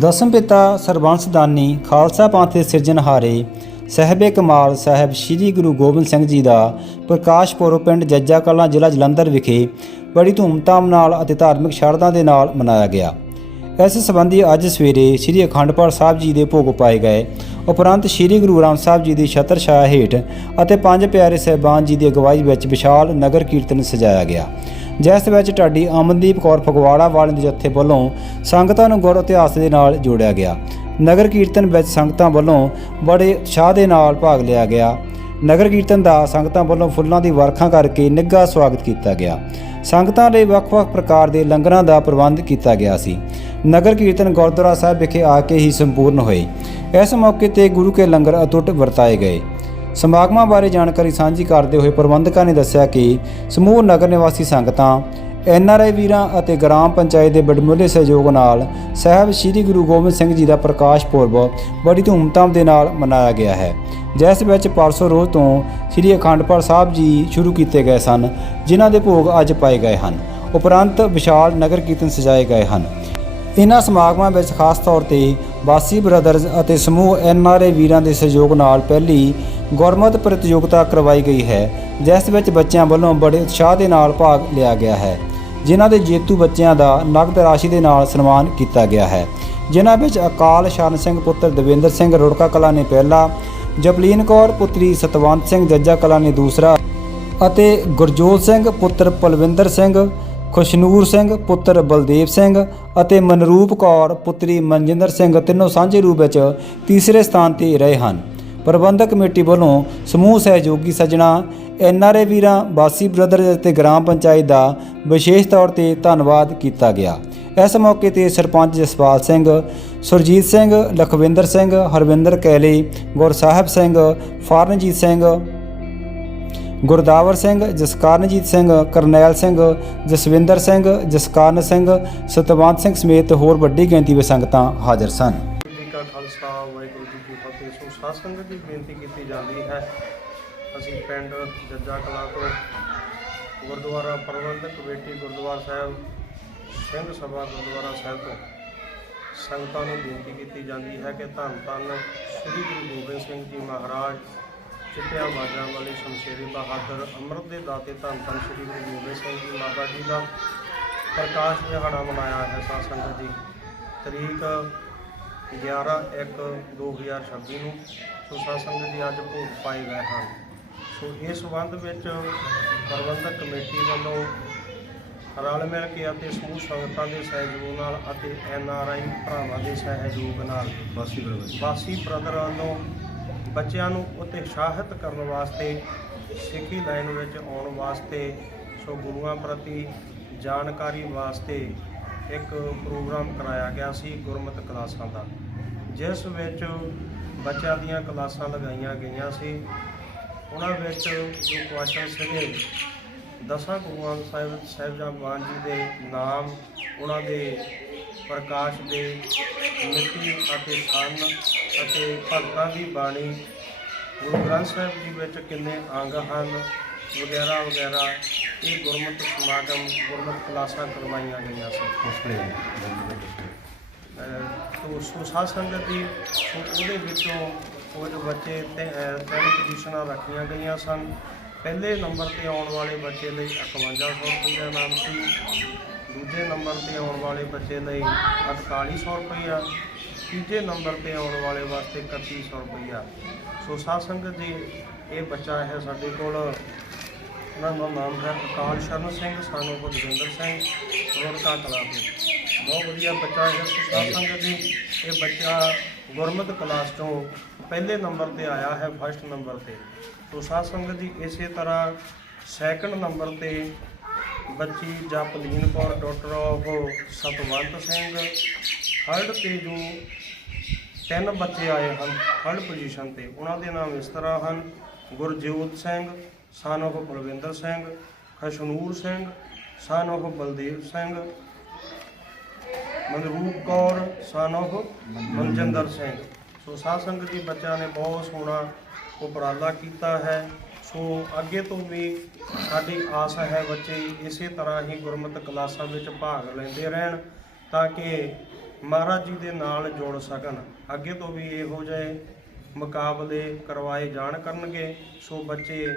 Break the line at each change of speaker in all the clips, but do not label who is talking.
ਦਸਮ ਪਿਤਾ ਸਰਬੰਸਦਾਨੀ ਖਾਲਸਾ ਪੰਥ ਦੇ ਸਿਰਜਣਹਾਰੇ ਸਹਿਬੇ ਕਮਾਲ ਸਾਹਿਬ ਸ੍ਰੀ ਗੁਰੂ ਗੋਬਿੰਦ ਸਿੰਘ ਜੀ ਦਾ ਪ੍ਰਕਾਸ਼ ਪੁਰਬ ਪਿੰਡ ਜੱਜਾ ਕਲਾਂ ਜ਼ਿਲ੍ਹਾ ਜਲੰਧਰ ਵਿਖੇ ਬੜੀ ਧੂਮਧਾਮ ਨਾਲ ਅਤੇ ਧਾਰਮਿਕ ਸ਼ਰਧਾ ਦੇ ਨਾਲ ਮਨਾਇਆ ਗਿਆ। ਇਸ ਸੰਬੰਧੀ ਅੱਜ ਸਵੇਰੇ ਸ੍ਰੀ ਅਖੰਡ ਪਾਠ ਸਾਹਿਬ ਜੀ ਦੇ ਭੋਗ ਪਾਏ ਗਏ। ਉਪਰੰਤ ਸ੍ਰੀ ਗੁਰੂ ਗ੍ਰੰਥ ਸਾਹਿਬ ਜੀ ਦੀ ਛਤਰ ਛਾਇਆ ਹੇਠ ਅਤੇ ਪੰਜ ਪਿਆਰੇ ਸਹਿਬਾਨ ਜੀ ਦੀ ਅਗਵਾਈ ਵਿੱਚ ਵਿਸ਼ਾਲ ਨਗਰ ਕੀਰਤਨ ਸਜਾਇਆ ਗਿਆ। ਜਿਸ ਵਿੱਚ ਢਾਡੀ ਅਮਨਦੀਪ ਕੌਰ ਫਗਵਾੜਾ ਵਾਲਿਆਂ ਦੇ ਜੱਥੇ ਵੱਲੋਂ ਸੰਗਤਾਂ ਨੂੰ ਗੁਰ ਇਤਿਹਾਸ ਦੇ ਨਾਲ ਜੋੜਿਆ ਗਿਆ। ਨਗਰ ਕੀਰਤਨ ਵਿੱਚ ਸੰਗਤਾਂ ਵੱਲੋਂ ਬੜੇ ਉਤਸ਼ਾਹ ਦੇ ਨਾਲ ਭਾਗ ਲਿਆ ਗਿਆ। ਨਗਰ ਕੀਰਤਨ ਦਾ ਸੰਗਤਾਂ ਵੱਲੋਂ ਫੁੱਲਾਂ ਦੀ ਵਰਖਾ ਕਰਕੇ ਨਿੱਘਾ ਸਵਾਗਤ ਕੀਤਾ ਗਿਆ। ਸੰਗਤਾਂ ਲਈ ਵੱਖ-ਵੱਖ ਪ੍ਰਕਾਰ ਦੇ ਲੰਗਰਾਂ ਦਾ ਪ੍ਰਬੰਧ ਕੀਤਾ ਗਿਆ ਸੀ। ਨਗਰ ਕੀਰਤਨ ਗੁਰਦੁਆਰਾ ਸਾਹਿਬ ਵਿਖੇ ਆ ਕੇ ਹੀ ਸੰਪੂਰਨ ਹੋਏ। ਇਸ ਮੌਕੇ ਤੇ ਗੁਰੂ ਕੇ ਲੰਗਰ ਅਟੁੱਟ ਵਰਤਾਏ ਗਏ। ਸਮਾਗਮਾਂ ਬਾਰੇ ਜਾਣਕਾਰੀ ਸਾਂਝੀ ਕਰਦੇ ਹੋਏ ਪ੍ਰਬੰਧਕਾਂ ਨੇ ਦੱਸਿਆ ਕਿ ਸਮੂਹ ਨਗਰ ਨਿਵਾਸੀ ਸੰਗਤਾਂ ਐਨਆਰਆਈ ਵੀਰਾਂ ਅਤੇ ਗ੍ਰਾਮ ਪੰਚਾਇਤ ਦੇ ਬੜਮੁੱਲੇ ਸਹਿਯੋਗ ਨਾਲ ਸਾਹਿਬ ਸ੍ਰੀ ਗੁਰੂ ਗੋਬਿੰਦ ਸਿੰਘ ਜੀ ਦਾ ਪ੍ਰਕਾਸ਼ ਪੁਰਬ ਬੜੀ ਧੂਮਧਾਮ ਦੇ ਨਾਲ ਮਨਾਇਆ ਗਿਆ ਹੈ। ਜਿਸ ਵਿੱਚ ਪਰਸੋਂ ਰੋਜ਼ ਤੋਂ ਸ੍ਰੀ ਅਖੰਡ ਪਾਠ ਸਾਹਿਬ ਜੀ ਸ਼ੁਰੂ ਕੀਤੇ ਗਏ ਸਨ, ਜਿਨ੍ਹਾਂ ਦੇ ਭੋਗ ਅੱਜ ਪਾਏ ਗਏ ਹਨ। ਉਪਰੰਤ ਵਿਸ਼ਾਲ ਨਗਰ ਕੀਰਤਨ ਸਜਾਏ ਗਏ ਹਨ। ਇਹਨਾਂ ਸਮਾਗਮਾਂ ਵਿੱਚ ਖਾਸ ਤੌਰ ਤੇ ਬਾਸੀ ਬ੍ਰਦਰਜ਼ ਅਤੇ ਸਮੂਹ ਐਨਆਰਏ ਵੀਰਾਂ ਦੇ ਸਹਿਯੋਗ ਨਾਲ ਪਹਿਲੀ ਗੁਰਮਤ ਪ੍ਰਤੀਯੋਗਤਾ ਕਰਵਾਈ ਗਈ ਹੈ, ਜਿਸ ਵਿੱਚ ਬੱਚਿਆਂ ਵੱਲੋਂ ਬੜੇ ਉਤਸ਼ਾਹ ਦੇ ਨਾਲ ਭਾਗ ਲਿਆ ਗਿਆ ਹੈ। ਜਿਨ੍ਹਾਂ ਦੇ ਜੇਤੂ ਬੱਚਿਆਂ ਦਾ ਨਗਦ ਰਾਸ਼ੀ ਦੇ ਨਾਲ ਸਨਮਾਨ ਕੀਤਾ ਗਿਆ ਹੈ। ਜਿਨ੍ਹਾਂ ਵਿੱਚ ਅਕਾਲ ਸ਼ਰਨ ਸਿੰਘ ਪੁੱਤਰ ਦਵਿੰਦਰ ਸਿੰਘ ਰੁੜਕਾ ਕਲਾ ਨੇ ਪਹਿਲਾ, ਜਪਲੀਨ ਕੌਰ ਪੁੱਤਰੀ ਸਤਵੰਤ ਸਿੰਘ ਜੱਜਾ ਕਲਾ ਨੇ ਦੂਸਰਾ ਅਤੇ ਗੁਰਜੋਤ ਸਿੰਘ ਪੁੱਤਰ ਪਲਵਿੰਦਰ ਸਿੰਘ ਖੁਸ਼ਨੂਰ ਸਿੰਘ, ਪੁੱਤਰ ਬਲਦੇਵ ਸਿੰਘ ਅਤੇ ਮਨਰੂਪ ਕੌਰ, ਪੁੱਤਰੀ ਮਨਜਿੰਦਰ ਸਿੰਘ ਤਿੰਨੋਂ ਸਾਂਝੇ ਰੂਪ ਵਿੱਚ ਤੀਸਰੇ ਸਥਾਨ ਤੇ ਰਹੇ ਹਨ। ਪ੍ਰਬੰਧਕ ਕਮੇਟੀ ਵੱਲੋਂ ਸਮੂਹ ਸਹਿਯੋਗੀ ਸੱਜਣਾ ਐਨਆਰਏ ਵੀਰਾਂ, ਬਾਸੀ ਬ੍ਰਦਰਜ਼ ਅਤੇ ਗ੍ਰਾਮ ਪੰਚਾਇਤ ਦਾ ਵਿਸ਼ੇਸ਼ ਤੌਰ ਤੇ ਧੰਨਵਾਦ ਕੀਤਾ ਗਿਆ। ਇਸ ਮੌਕੇ ਤੇ ਸਰਪੰਚ ਜਸਪਾਲ ਸਿੰਘ, ਸੁਰਜੀਤ ਸਿੰਘ, ਲਖਵਿੰਦਰ ਸਿੰਘ, ਹਰਵਿੰਦਰ ਕੈਲੇ, ਗੁਰਸਾਹਿਬ ਸਿੰਘ, ਫਾਰਨਜੀਤ ਸਿੰਘ ਗੁਰਦਾਵਰ ਸਿੰਘ, ਜਸਕਰਨਜੀਤ ਸਿੰਘ, ਕਰਨੈਲ ਸਿੰਘ, ਜਸਵਿੰਦਰ ਸਿੰਘ, ਜਸਕਰਨ ਸਿੰਘ, ਸਤਵੰਤ ਸਿੰਘ ਸਮੇਤ ਹੋਰ ਵੱਡੀ ਗਿਣਤੀ ਵਿੱਚ ਸੰਗਤਾਂ ਹਾਜ਼ਰ ਸਨ।
ਜੀ ਕਾ ਖਾਲਸਾ, ਵਾਹਿਗੁਰੂ ਜੀ ਕੀ ਫਤਿਹ। ਸੋ ਸਾਧ ਸੰਗਤ ਦੀ ਬੇਨਤੀ ਕੀਤੀ ਜਾਂਦੀ ਹੈ, ਅਸੀਂ ਪਿੰਡ ਜੱਜਾ ਕਲਾਂ ਤੋਂ ਗੁਰਦੁਆਰਾ ਪ੍ਰਬੰਧਕ ਕਮੇਟੀ ਗੁਰਦੁਆਰਾ ਸਾਹਿਬ, ਸਿੰਘ ਸਭਾ ਗੁਰਦੁਆਰਾ ਸਾਹਿਬ ਤੋਂ ਸੰਗਤਾਂ ਨੂੰ ਬੇਨਤੀ ਕੀਤੀ ਜਾਂਦੀ ਹੈ ਕਿ ਧੰਨ ਧੰਨ ਸ੍ਰੀ ਗੁਰੂ ਗੋਬਿੰਦ ਸਿੰਘ ਜੀ ਮਹਾਰਾਜ ਚਿੱਟਿਆਂ ਬਾਜਾਂ ਵਾਲੇ ਸ਼ਮਸ਼ੇਰੀ ਬਹਾਦਰ ਅੰਮ੍ਰਿਤ ਦੇ ਦਾਤੇ ਧੰਨ ਧੰਨ ਸ੍ਰੀ ਗੁਰੂ ਗੋਬਿੰਦ ਸਿੰਘ ਜੀ ਮਾਤਾ ਜੀ ਦਾ ਪ੍ਰਕਾਸ਼ ਦਿਹਾੜਾ ਮਨਾਇਆ ਹੈ ਸਾਧ ਸੰਗਤ ਜੀ। ਤਰੀਕ 11/1/2026 ਨੂੰ ਸੋ ਸਾਧ ਸੰਗਤ ਜੀ ਅੱਜ ਭੋਗ ਪਾਏ ਗਏ ਹਨ। ਸੋ ਇਸ ਸੰਬੰਧ ਵਿੱਚ ਪ੍ਰਬੰਧਕ ਕਮੇਟੀ ਵੱਲੋਂ ਰਲ ਮਿਲ ਕੇ ਅਤੇ ਸਮੂਹ ਸੰਗਤਾਂ ਦੇ ਸਹਿਯੋਗ ਨਾਲ ਅਤੇ ਐਨ ਆਰ ਆਈ ਭਰਾਵਾਂ ਦੇ ਸਹਿਯੋਗ ਨਾਲ
ਬਾਸੀ ਬਰਬਰ
ਵਾਸੀ ਬ੍ਰਦਰ ਵੱਲੋਂ ਬੱਚਿਆਂ ਨੂੰ ਉਤਸ਼ਾਹਿਤ ਕਰਨ ਵਾਸਤੇ, ਸਿੱਖੀ ਲਾਈਨ ਵਿੱਚ ਆਉਣ ਵਾਸਤੇ, ਸੋ ਗੁਰੂਆਂ ਪ੍ਰਤੀ ਜਾਣਕਾਰੀ ਵਾਸਤੇ ਇੱਕ ਪ੍ਰੋਗਰਾਮ ਕਰਾਇਆ ਗਿਆ ਸੀ ਗੁਰਮਤਿ ਕਲਾਸਾਂ ਦਾ, ਜਿਸ ਵਿੱਚ ਬੱਚਿਆਂ ਦੀਆਂ ਕਲਾਸਾਂ ਲਗਾਈਆਂ ਗਈਆਂ ਸੀ। ਉਹਨਾਂ ਵਿੱਚ ਜੋ ਕੁਐਸਚਨ ਸੀਗੇ ਦਸਾਂ ਗੁਰੂਆਂ ਸਾਹਿਬ ਸਾਹਿਬਜ਼ਾਬਾਨ ਜੀ ਦੇ ਨਾਮ, ਉਹਨਾਂ ਦੇ ਪ੍ਰਕਾਸ਼ ਦੇ ਮਿਤੀ ਅਤੇ ਸਨ ਅਤੇ ਭਗਤਾਂ ਦੀ ਬਾਣੀ ਗੁਰੂ ਗ੍ਰੰਥ ਸਾਹਿਬ ਜੀ ਵਿੱਚ ਕਿੰਨੇ ਅੰਗ ਹਨ ਵਗੈਰਾ ਵਗੈਰਾ। ਇਹ ਗੁਰਮਤਿ ਸਮਾਗਮ ਗੁਰਮਤਿ ਕਲਾਸਾਂ ਕਰਵਾਈਆਂ ਗਈਆਂ ਸੀ ਤੋ ਸੋ ਸਾਧ ਸੰਗਤ ਦੀ ਉਹਦੇ ਵਿੱਚੋਂ ਕੁਝ ਬੱਚੇ ਤੇ ਤਿੰਨ ਪੋਜੀਸ਼ਨਾਂ ਰੱਖੀਆਂ ਗਈਆਂ ਸਨ। ਪਹਿਲੇ ਨੰਬਰ ਤੇ ਆਉਣ ਵਾਲੇ ਬੱਚੇ ਲਈ 5100 ਰੁਪਏ ਨਾਮ ਸੀ। ਦੂਜੇ ਨੰਬਰ ਤੇ ਆਉਣ ਵਾਲੇ ਬੱਚੇ ਲਈ 4800 ਰੁਪਇਆ ਤੀਜੇ ਨੰਬਰ ਤੇ ਆਉਣ ਵਾਲੇ ਵਾਸਤੇ 3100 ਰੁਪਇਆ ਸੋ ਸਾਧ ਸੰਗਤ ਜੀ, ਇਹ ਬੱਚਾ ਹੈ ਸਾਡੇ ਕੋਲ। ਉਹਨਾਂ ਦਾ ਨਾਮ ਹੈ ਅਕਾਲ ਸ਼ਰਨ ਸਿੰਘ, ਸਾਨੂੰ ਬਲਜਿੰਦਰ ਸਿੰਘ ਰੋੜਕਾ ਕਲਾ ਤੋਂ। ਬਹੁਤ ਵਧੀਆ ਬੱਚਾ ਹੈ ਸੁਸਾਦ ਸੰਗਤ ਜੀ, ਇਹ ਬੱਚਾ ਗੁਰਮਤਿ ਕਲਾਸ ਤੋਂ ਪਹਿਲੇ ਨੰਬਰ ਤੇ ਆਇਆ ਹੈ, ਫਸਟ ਨੰਬਰ ਤੇ। ਸੋ ਸਾਧ ਸੰਗਤ ਜੀ, ਇਸੇ ਤਰ੍ਹਾਂ ਸੈਕੰਡ ਨੰਬਰ ਤੇ ਬੱਚੀ Japleen Kaur daughter of Satwant Singh, third ਤੇ ਜੋ ਤਿੰਨ ਬੱਚੇ ਆਏ ਹਨ ਥਰਡ ਪੋਜੀਸ਼ਨ ਤੇ, ਉਹਨਾਂ ਦੇ ਨਾਮ ਇਸ ਤਰ੍ਹਾਂ ਹਨ, Gurjot Singh son of Balwinder Singh, Khushnoor Singh son of Baldev Singh, Manroop Kaur, son of Manjinder Singh. ਸੋ ਸਾਧ ਸੰਗਤ ਜੀ ਬੱਚਿਆਂ ਨੇ ਬਹੁਤ ਸੋਹਣਾ ਉਪਰਾਲਾ ਕੀਤਾ ਹੈ। ਸੋ ਅੱਗੇ ਤੋਂ ਵੀ ਸਾਡੀ ਆਸ ਹੈ ਬੱਚੇ ਇਸੇ ਤਰ੍ਹਾਂ ਹੀ ਗੁਰਮਤਿ ਕਲਾਸਾਂ ਵਿੱਚ ਭਾਗ ਲੈਂਦੇ ਰਹਿਣ ਤਾਂ ਕਿ ਮਹਾਰਾਜ ਜੀ ਦੇ ਨਾਲ ਜੁੜ ਸਕਣ। ਅੱਗੇ ਤੋਂ ਵੀ ਇਹੋ ਜਿਹੇ ਮੁਕਾਬਲੇ ਕਰਵਾਏ ਜਾਣ ਕਰਨਗੇ। ਸੋ ਬੱਚੇ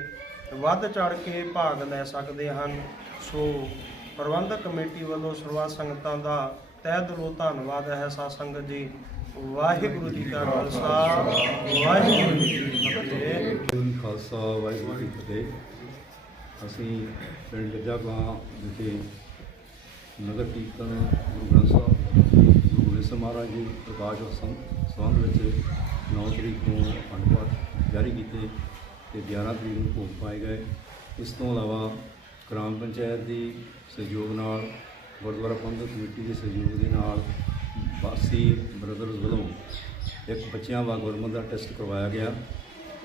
ਵੱਧ ਚੜ ਕੇ ਭਾਗ ਲੈ ਸਕਦੇ ਹਨ। ਸੋ ਪ੍ਰਬੰਧਕ ਕਮੇਟੀ ਵੱਲੋਂ ਸਰਵਾ ਸੰਗਤਾਂ ਦਾ ਤਹਿ ਦਿਲੋਂ ਧੰਨਵਾਦ ਹੈ। ਸਾਧ ਸੰਗਤ ਜੀ ਵਾਹਿਗੁਰੂ ਜੀ ਕਾ ਖਾਲਸਾ, ਵਾਹਿਗੁਰੂ ਜੀ ਕੀ ਫਤਿਹ।
ਵਾਹਿਗੁਰੂ ਖਾਲਸਾ, ਵਾਹਿਗੁਰੂ ਜੀ ਕੀ ਫਤਿਹ। ਅਸੀਂ ਪਿੰਡ ਜੱਜਾ ਵਿਖੇ ਨਗਰ ਕੀਰਤਨ ਗੁਰੂ ਗ੍ਰੰਥ ਸਾਹਿਬ ਗੁਰੂ ਗੋਬਿੰਦ ਸਿੰਘ ਮਹਾਰਾਜ ਜੀ ਪ੍ਰਕਾਸ਼ ਉਤਸਵ ਸੰਬੰਧ ਵਿੱਚ 9 ਤਰੀਕ ਤੋਂ ਅਖੰਡ ਪਾਠ ਜਾਰੀ ਕੀਤੇ ਤੇ 11 ਤਰੀਕ ਨੂੰ ਭੋਗ ਪਾਏ ਗਏ। ਇਸ ਤੋਂ ਇਲਾਵਾ ਗ੍ਰਾਮ ਪੰਚਾਇਤ ਦੀ ਸਹਿਯੋਗ ਨਾਲ, ਗੁਰਦੁਆਰਾ ਪ੍ਰਬੰਧਕ ਕਮੇਟੀ ਦੇ ਸਹਿਯੋਗ ਦੇ ਨਾਲ ਪਾਸੀ ਬ੍ਰਦਰਜ਼ ਵੱਲੋਂ ਇੱਕ ਬੱਚਿਆਂ ਦਾ ਗੁਰਮਤ ਦਾ ਟੈਸਟ ਕਰਵਾਇਆ ਗਿਆ।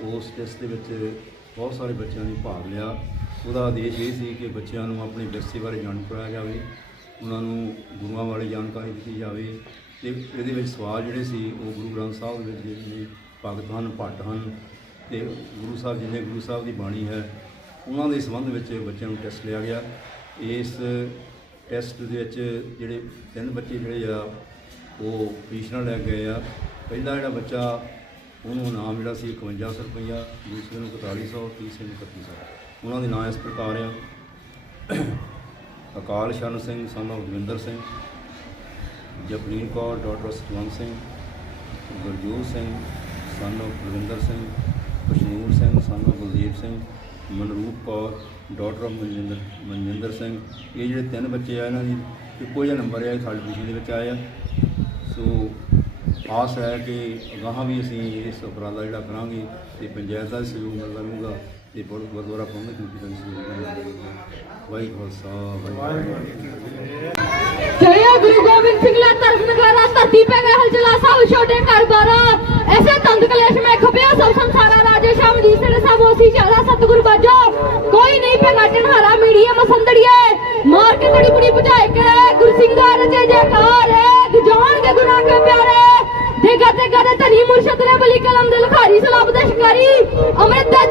ਉਸ ਟੈਸਟ ਦੇ ਵਿੱਚ ਬਹੁਤ ਸਾਰੇ ਬੱਚਿਆਂ ਨੇ ਭਾਗ ਲਿਆ। ਉਹਦਾ ਆਦੇਸ਼ ਇਹ ਸੀ ਕਿ ਬੱਚਿਆਂ ਨੂੰ ਆਪਣੇ ਵਿਰਸੇ ਬਾਰੇ ਜਾਣੂ ਕਰਾਇਆ ਜਾਵੇ, ਉਹਨਾਂ ਨੂੰ ਗੁਰੂਆਂ ਬਾਰੇ ਜਾਣਕਾਰੀ ਦਿੱਤੀ ਜਾਵੇ ਤੇ ਇਹਦੇ ਵਿੱਚ ਸਵਾਲ ਜਿਹੜੇ ਸੀ, ਉਹ ਗੁਰੂ ਗ੍ਰੰਥ ਸਾਹਿਬ ਦੇ ਵਿੱਚ ਜਿਹੜੇ ਭਗਤ ਹਨ, ਭੱਟ ਹਨ ਤੇ ਗੁਰੂ ਸਾਹਿਬ ਜਿਵੇਂ ਗੁਰੂ ਸਾਹਿਬ ਦੀ ਬਾਣੀ ਹੈ, ਉਹਨਾਂ ਦੇ ਸੰਬੰਧ ਵਿੱਚ ਬੱਚਿਆਂ ਨੂੰ ਟੈਸਟ ਲਿਆ ਗਿਆ। ਇਸ ਟੈਸਟ ਦੇ ਵਿੱਚ ਜਿਹੜੇ ਤਿੰਨ ਬੱਚੇ ਜਿਹੜੇ ਆ ਉਹ ਪਟੀਸ਼ਨਰ ਲੈ ਗਏ ਆ ਪਹਿਲਾ ਜਿਹੜਾ ਬੱਚਾ, ਉਹਨੂੰ ਇਨਾਮ ਜਿਹੜਾ ਸੀ 5100 ਰੁਪਈਆ, ਦੂਸਰੇ ਨੂੰ 4100 ਤੀਸਰੇ ਨੂੰ 3100 ਉਹਨਾਂ ਦੇ ਨਾਂ ਇਸ ਪ੍ਰਕਾਰ ਆ। Akal Sharan Singh son of Davinder Singh, Japneer Kaur daughter Satwant Singh, Gurjot Singh, son of Balwinder Singh, Kashnoor Singh, son of Baldev Singh, Manroop Kaur daughter Manjinder Manjinder Singh. ਇਹ ਜਿਹੜੇ ਤਿੰਨ ਬੱਚੇ ਆ, ਇਹਨਾਂ ਦੀ ਇੱਕੋ ਜਿਹਾ ਨੰਬਰ ਆ third position ਦੇ ਵਿੱਚ ਆਏ ਆ। ਸੋ ਆਸ ਹੈ ਕਿ ਅਗਾਹਾਂ ਵੀ ਅਸੀਂ ਇਸ ਉਪਰਾਲਾ ਜਿਹੜਾ ਕਰਾਂਗੇ ਤੇ ਪੰਚਾਇਤ ਦਾ ਸਹਿਯੋਗ ਮਿਲਦਾ ਰਹੂਗਾ। ਤੇ ਗੁਰ- ਗੁਰਦੁਆਰਾ ਪ੍ਰਬੰਧਕ ਕਮੇਟੀ ਦਾ ਵੀ ਸਹਿਯੋਗ ਮਿਲਦਾ ਰਹੂਗਾ ਵਾਹਿਗੁਰੂ ਜੀ ਕਾ ਖਾਲਸਾ, ਵਾਹਿਗੁਰੂ ਜੀ ਕੀ ਫਤਿਹ।
ਜੈ ਗੁਰੂ ਗੋਬਿੰਦ ਸਿੰਘ ਲਾ ਤਰਫ ਨਗਾਰਾ, ਧਰਤੀ ਪੈ ਗਏ ਹਲਚਲਾ ਸਭ ਛੋਟੇ ਘਰ ਬਾਰਾ ਐਸੇ ਤੰਦ ਕਲੇਸ਼ ਮੈਂ ਖਪਿਆ ਸਭ ਸੰਸਾਰਾ ਰਾਜੇ ਸ਼ਾਮ ਜੀ ਸੇ ਸਭ ਹੋਸੀ ਚਾਲਾ ਸਤਿਗੁਰ ਬਾਜੋ। ਕੋਈ ਨਹੀਂ ਪੈ ਗਾਟਨ ਹਾਰਾ ਮੀੜੀਏ ਮਸੰਦੜੀਏ। ਮਾਰ ਕੇ ਤੜੀ ਬੜੀ ਬੁਝਾਏ ਕੇ, ਗੁਰ ਸਿੰਘਾ ਰਚੇ ਜੈਕਾਰ ਹੈ ਜਾਣ ਕੇ ਗੁਰਾਂ ਕੇ ਪਿਆਰੇ। ਦੇਗਾ ਤੇ ਗਰੇ ਧਨੀ ਮੁਰਸ਼ਦ ਨੇ ਬਲੀ ਕਲਮ ਦੇ ਲਖਾਰੀ ਸਲਾਬ ਦੇ ਸ਼ਿਕਾਰੀ। ਅੰਮ੍ਰਿਤ ਦੇ